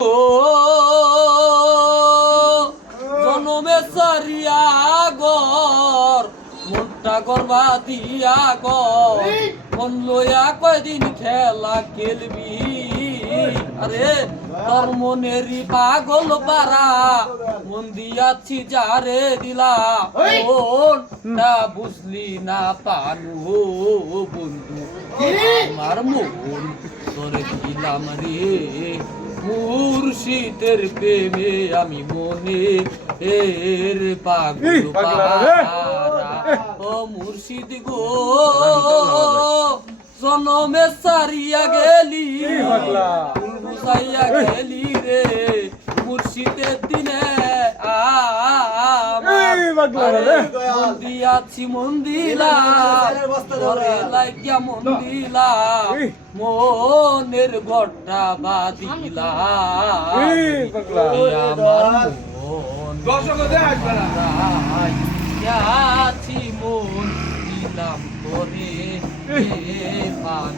ও জনমে সারিয়া গর মনটা গর্বা দিয়া গর মন লইয়া কয়দিন খেলা খেলবি আরে তোর মনেরই পাগল পারা মন দিয়াছি যারে দিলা মন না বুঝলি না পানু বন্ধু আমার মন তোরে দিলাম রে মুর্শিদের প্রেমে আমি মনে এর পাগল পারা ও মুর্শিদ গো জনমে সারিয়া গেলি বুঝাইয়া গেলি রে মুর্শিদের দিনে মন দিয়াছি মন দিলাম তোরে লাগিয়া মন দিলাম মনের ঘরটা বাঁধিলাম আমার মন দিয়াছি মন দিলাম তোরে পান